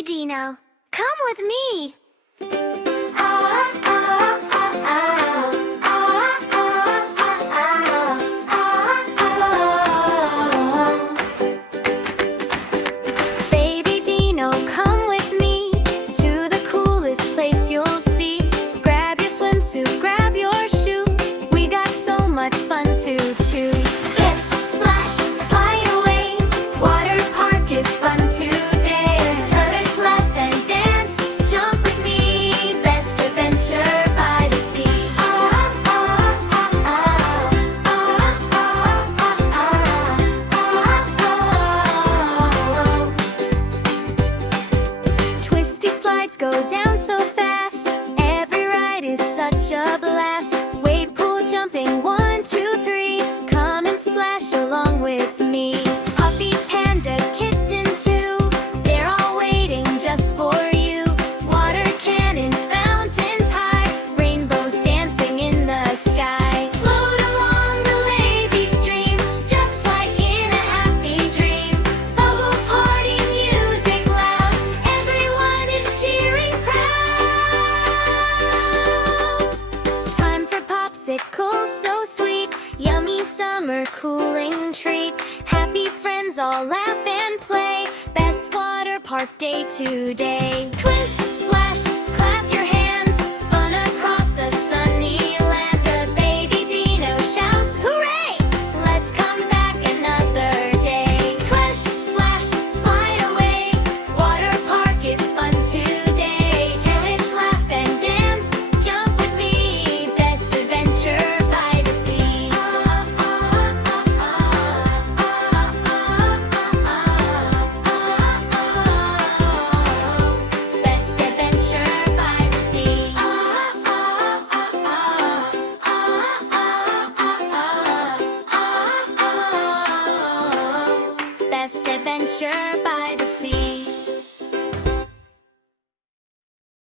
Baby Dino, come with me. Baby Dino, come with me to the coolest place you'll see. Grab your swimsuit, grab your shoes. We got so much fun to choose. Let's splash, slide away. Water park is fun today. Toddlers laugh and dance. Jump with me. Best adventure by the sea. Twisty slides go down so fast. Every ride is such a blast. Wade pool jumping, 1, 2, 3. Come and splash along with me. Puppy, Panda, Kitten too. They're all waiting just for you. Water cannons, fountains high. Rainbows dancing in the sky. Float along the lazy stream, just like in a happy dream. Bubble party, music loud. Everyone is cheering proud. Time for popsicles, so sweet. Yummy summer cooling treat. Happy friends all laugh and play. Best water park day today. Twist, splash, clap your hands. Fun across the sunny land. The Baby Dino shouts, hooray! Let's come back another day. Twist, splash, slide away. Water park is fun today. Teenage laugh and dance. Jump with me. Best adventure by the sea. Best adventure by the sea. Best adventure by the sea.